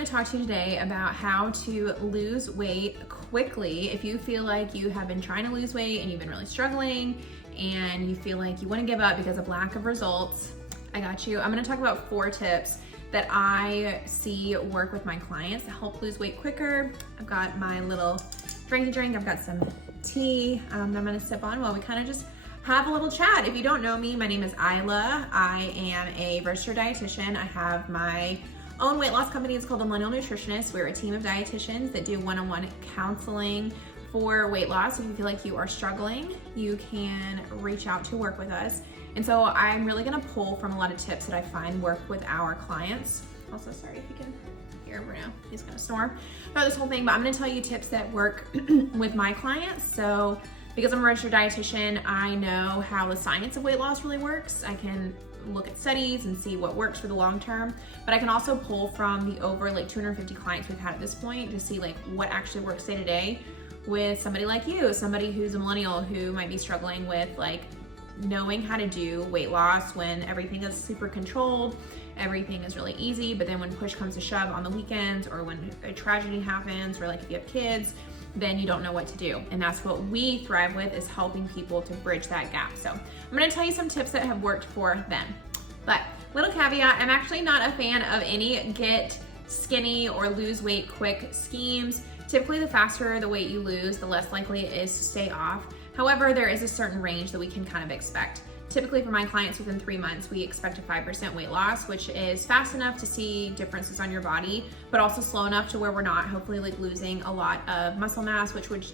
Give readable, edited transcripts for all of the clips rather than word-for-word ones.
going to talk to you today about how to lose weight quickly. If you feel like you have been trying to lose weight and you've been really struggling and you feel like you want to give up because of lack of results, I got you. I'm going to talk about 4 tips that I see work with my clients to help lose weight quicker. I've got my little drinky drink. I've got some tea that I'm going to sip on while we kind of just have a little chat. If you don't know me, my name is Isla. I am a registered dietitian. I have my own weight loss company. It's called the Millennial Nutritionist. We're a team of dietitians that do one-on-one counseling for weight loss. If you feel like you are struggling, you can reach out to work with us. And so I'm really gonna pull from a lot of tips that I find work with our clients. Also, sorry if you can hear Bruno, he's gonna snore about this whole thing, but I'm gonna tell you tips that work with my clients. So because I'm a registered dietitian, I know how the science of weight loss really works. I can look at studies and see what works for the long term, but I can also pull from the over 250 clients we've had at this point to see what actually works day to day with somebody like you, somebody who's a millennial who might be struggling with knowing how to do weight loss when everything is super controlled, everything is really easy, but then when push comes to shove on the weekends or when a tragedy happens, or if you have kids, then you don't know what to do. And that's what we thrive with, is helping people to bridge that gap. So I'm gonna tell you some tips that have worked for them. But little caveat, I'm actually not a fan of any get skinny or lose weight quick schemes. Typically the faster the weight you lose, the less likely it is to stay off. However, there is a certain range that we can kind of expect. Typically for my clients, within 3 months, we expect a 5% weight loss, which is fast enough to see differences on your body, but also slow enough to where we're not hopefully losing a lot of muscle mass, which would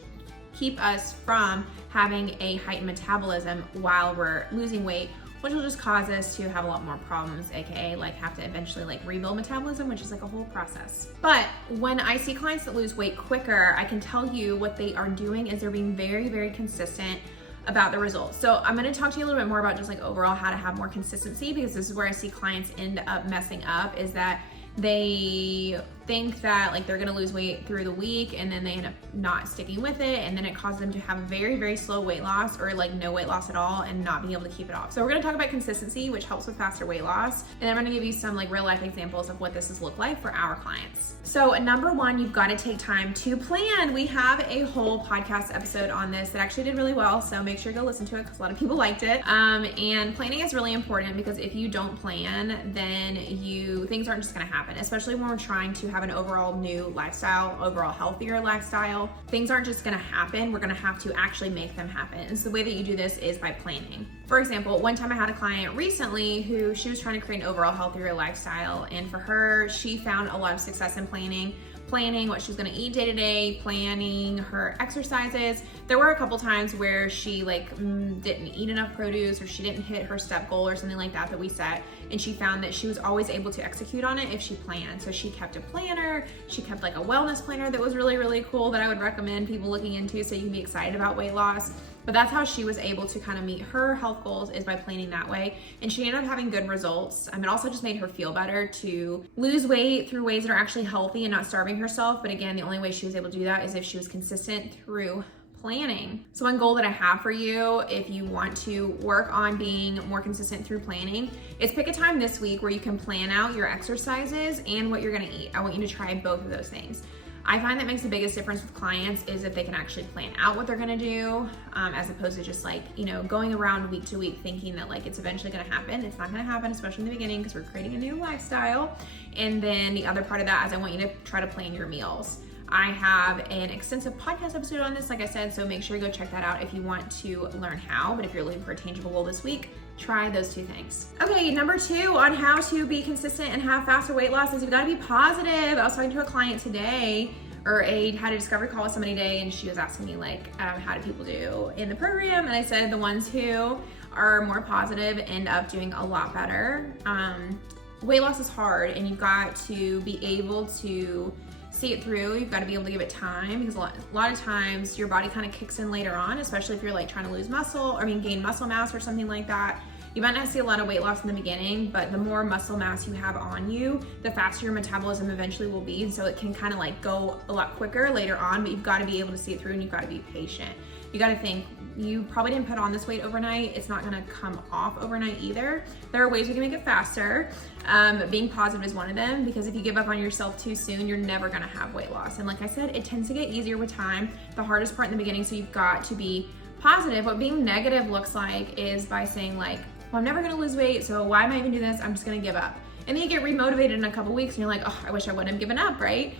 keep us from having a heightened metabolism while we're losing weight, which will just cause us to have a lot more problems, aka have to eventually rebuild metabolism, which is a whole process. But when I see clients that lose weight quicker, I can tell you what they are doing is they're being very, very consistent about the results. So I'm gonna talk to you a little bit more about just overall how to have more consistency, because this is where I see clients end up messing up, is that they think that they're gonna lose weight through the week and then they end up not sticking with it, and then it causes them to have a very, very slow weight loss or no weight loss at all and not being able to keep it off. So we're gonna talk about consistency, which helps with faster weight loss, and I'm gonna give you some real life examples of what this has looked like for our clients. So number 1, you've got to take time to plan. We have a whole podcast episode on this that actually did really well, so make sure to go listen to it because a lot of people liked it. And planning is really important, because if you don't plan, then things aren't just gonna happen, especially when we're trying to have an overall new lifestyle, overall healthier lifestyle. Things aren't just gonna happen, we're gonna have to actually make them happen. And so the way that you do this is by planning. For example, one time I had a client recently who she was trying to create an overall healthier lifestyle, and for her, she found a lot of success in planning what she's gonna eat day to day, planning her exercises. There were a couple times where she didn't eat enough produce, or she didn't hit her step goal or something like that we set, and she found that she was always able to execute on it if she planned. So she kept a planner, she kept a wellness planner that was really, really cool that I would recommend people looking into so you can be excited about weight loss. But that's how she was able to kind of meet her health goals, is by planning that way. And she ended up having good results. It also just made her feel better to lose weight through ways that are actually healthy and not starving herself. But again, the only way she was able to do that is if she was consistent through planning. So one goal that I have for you, if you want to work on being more consistent through planning, is pick a time this week where you can plan out your exercises and what you're gonna eat. I want you to try both of those things. I find that makes the biggest difference with clients is if they can actually plan out what they're gonna do, as opposed to just going around week to week thinking that it's eventually gonna happen. It's not gonna happen, especially in the beginning, because we're creating a new lifestyle. And then the other part of that is I want you to try to plan your meals. I have an extensive podcast episode on this, like I said, so make sure you go check that out if you want to learn how. But if you're looking for a tangible goal this week, try those 2 things. Okay, number 2 on how to be consistent and have faster weight loss is you've got to be positive. I was talking to a client today, or had a discovery call with somebody today, and she was asking me how do people do in the program? And I said the ones who are more positive end up doing a lot better. Weight loss is hard, and you've got to be able to see it through. You've got to be able to give it time, because a lot of times your body kind of kicks in later on, especially if you're trying to lose gain muscle mass or something like that. You might not see a lot of weight loss in the beginning, but the more muscle mass you have on you, the faster your metabolism eventually will be. And so it can kind of go a lot quicker later on, but you've got to be able to see it through, and you've got to be patient. you gotta think, you probably didn't put on this weight overnight. It's not gonna come off overnight either. There are ways we can make it faster. Being positive is one of them, because if you give up on yourself too soon, you're never gonna have weight loss. And like I said, it tends to get easier with time. The hardest part in the beginning, so you've got to be positive. What being negative looks like is by saying like, well, I'm never gonna lose weight, so why am I even doing this? I'm just gonna give up. And then you get remotivated in a couple weeks and you're like, oh, I wish I wouldn't have given up, right?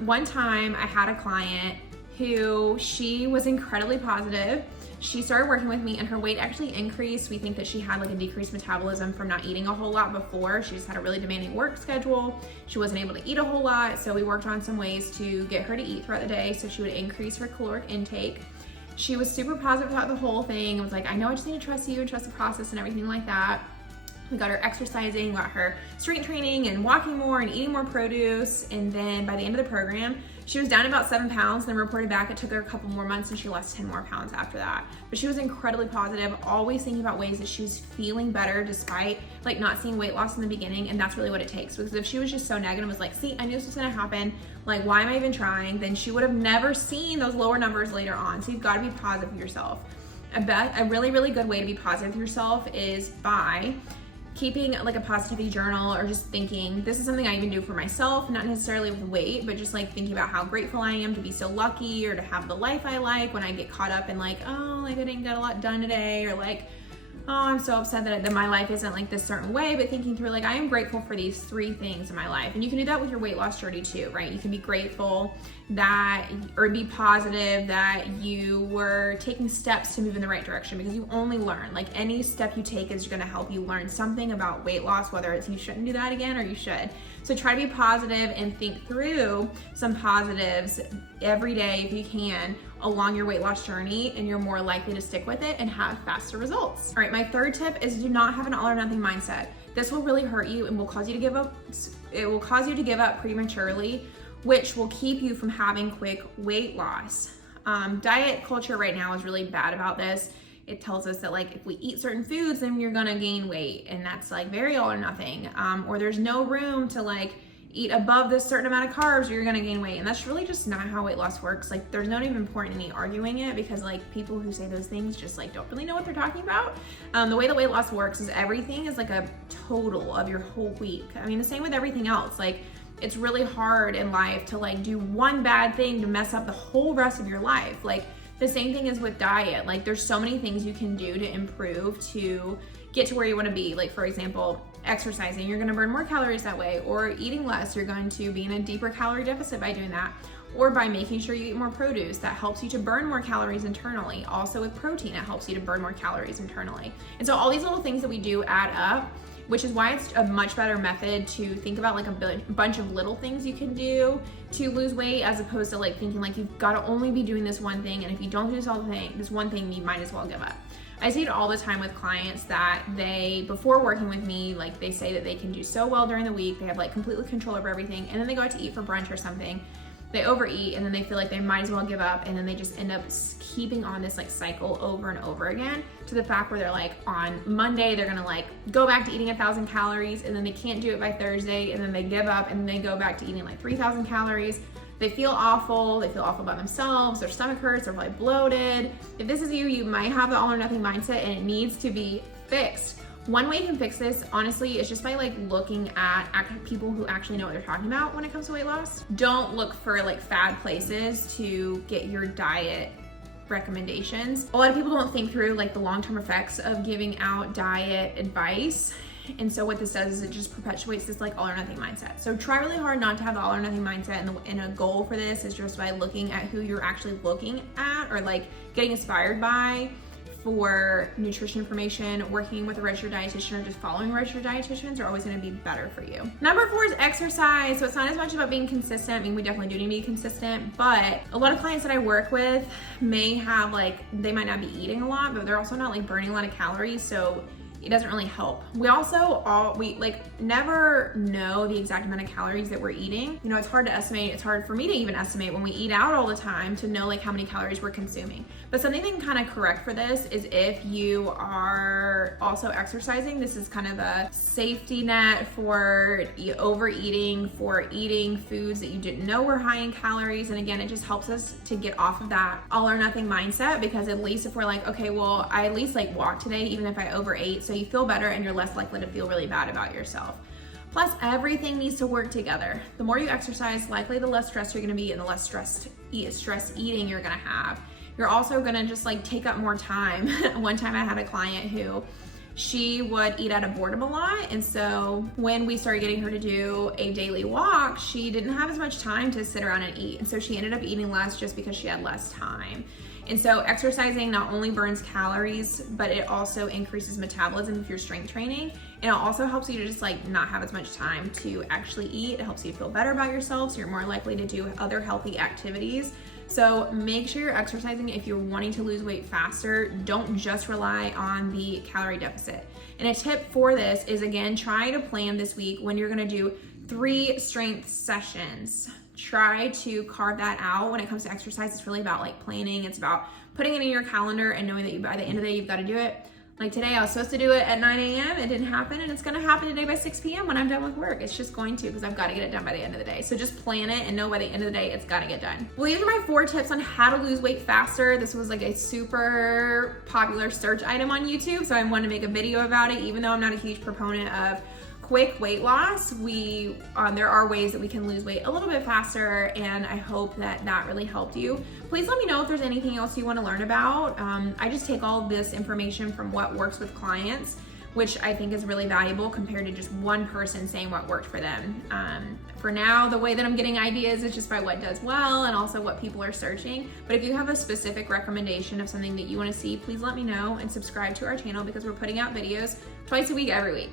One time I had a client who, she was incredibly positive. She started working with me and her weight actually increased. We think that she had like a decreased metabolism from not eating a whole lot before. She just had a really demanding work schedule. She wasn't able to eat a whole lot. So we worked on some ways to get her to eat throughout the day so she would increase her caloric intake. She was super positive about the whole thing. It was like, I know I just need to trust you and trust the process and everything like that. We got her exercising, got her strength training and walking more and eating more produce. And then by the end of the program, she was down about 7 pounds, then reported back. It took her a couple more months and she lost 10 more pounds after that. But she was incredibly positive, always thinking about ways that she was feeling better despite like not seeing weight loss in the beginning. And that's really what it takes. Because if she was just so negative, was like, see, I knew this was gonna happen. Like, why am I even trying? Then she would have never seen those lower numbers later on. So you've gotta be positive with yourself. A really, really good way to be positive with yourself is by keeping like a positivity journal, or just thinking, this is something I even do for myself, not necessarily with weight, but just like thinking about how grateful I am to be so lucky, or to have the life I like, when I get caught up in like, oh, like I didn't get a lot done today, or like, oh, I'm so upset that my life isn't like this certain way, but thinking through like, I am grateful for these 3 things in my life. And you can do that with your weight loss journey too, right? You can be grateful that, or be positive that you were taking steps to move in the right direction, because you only learn. Like any step you take is gonna help you learn something about weight loss, whether it's you shouldn't do that again or you should. So try to be positive and think through some positives every day if you can along your weight loss journey, and you're more likely to stick with it and have faster results. All right, my third tip is do not have an all or nothing mindset. This will really hurt you and will cause you to give up. It will cause you to give up prematurely, which will keep you from having quick weight loss. Diet culture right now is really bad about this. It tells us that like if we eat certain foods, then you're gonna gain weight, and that's like very all or nothing. Or there's no room to like eat above this certain amount of carbs or you're gonna gain weight. And that's really just not how weight loss works. Like there's not even point in me arguing it, because like people who say those things just like don't really know what they're talking about. The way that weight loss works is everything is like a total of your whole week. I mean, the same with everything else. Like it's really hard in life to like do one bad thing to mess up the whole rest of your life. Like the same thing is with diet. Like there's so many things you can do to improve to get to where you want to be. Like for example, exercising, you're going to burn more calories that way, or eating less, you're going to be in a deeper calorie deficit by doing that, or by making sure you eat more produce. That helps you to burn more calories internally. Also with protein, it helps you to burn more calories internally. And so all these little things that we do add up, which is why it's a much better method to think about like a bunch of little things you can do to lose weight, as opposed to like thinking like you've got to only be doing this one thing, and if you don't do this one thing, you might as well give up. I see it all the time with clients that they, before working with me, like they say that they can do so well during the week, they have like completely control over everything, and then they go out to eat for brunch or something, they overeat, and then they feel like they might as well give up, and then they just end up keeping on this like cycle over and over again, to the fact where they're like on Monday they're gonna like go back to eating 1,000 calories, and then they can't do it by Thursday, and then they give up, and then they go back to eating like 3,000 calories. They feel awful about themselves, their stomach hurts, they're probably bloated. If this is you, you might have the all or nothing mindset, and it needs to be fixed. One way you can fix this, honestly, is just by like looking at people who actually know what they're talking about when it comes to weight loss. Don't look for like fad places to get your diet recommendations. A lot of people don't think through like the long-term effects of giving out diet advice. And so what this does is it just perpetuates this like all or nothing mindset. So try really hard not to have the all or nothing mindset, and a goal for this is just by looking at who you're actually looking at or like getting inspired by for nutrition information. Working with a registered dietitian or just following registered dietitians are always going to be better for you. Number 4 is exercise. So it's not as much about being consistent. I mean, we definitely do need to be consistent, but a lot of clients that I work with may have like, they might not be eating a lot, but they're also not like burning a lot of calories. So it doesn't really help. We also never know the exact amount of calories that we're eating. You know, it's hard to estimate. It's hard for me to even estimate when we eat out all the time to know like how many calories we're consuming. But something that can kind of correct for this is if you are also exercising. This is kind of a safety net for overeating, for eating foods that you didn't know were high in calories. And again, it just helps us to get off of that all or nothing mindset, because at least if we're like, okay, well, I at least like walk today, even if I overate, so you feel better and you're less likely to feel really bad about yourself. Plus, everything needs to work together. The more you exercise, likely the less stressed you're gonna be and the less stress eating you're gonna have. You're also gonna just like take up more time. One time I had a client who she would eat out of boredom a lot. And so when we started getting her to do a daily walk, she didn't have as much time to sit around and eat. And so she ended up eating less just because she had less time. And so exercising not only burns calories, but it also increases metabolism if you're strength training. And it also helps you to just like not have as much time to actually eat. It helps you feel better about yourself, so you're more likely to do other healthy activities. So make sure you're exercising if you're wanting to lose weight faster. Don't just rely on the calorie deficit. And a tip for this is, again, try to plan this week when you're gonna do 3 strength sessions. Try to carve that out. When it comes to exercise, it's really about like planning. It's about putting it in your calendar and knowing that by the end of the day, you've got to do it. Like today, I was supposed to do it at 9 a.m. It didn't happen, and it's gonna happen today by 6 p.m. when I'm done with work. It's just going to, because I've got to get it done by the end of the day. So just plan it and know by the end of the day, it's got to get done. Well, these are my 4 tips on how to lose weight faster. This was like a super popular search item on YouTube, so I wanted to make a video about it. Even though I'm not a huge proponent of quick weight loss, there are ways that we can lose weight a little bit faster, and I hope that that really helped you. Please let me know if there's anything else you want to learn about. I just take all this information from what works with clients, which I think is really valuable compared to just one person saying what worked for them. For now, the way that I'm getting ideas is just by what does well and also what people are searching. But if you have a specific recommendation of something that you want to see, please let me know and subscribe to our channel, because we're putting out videos twice a week, every week.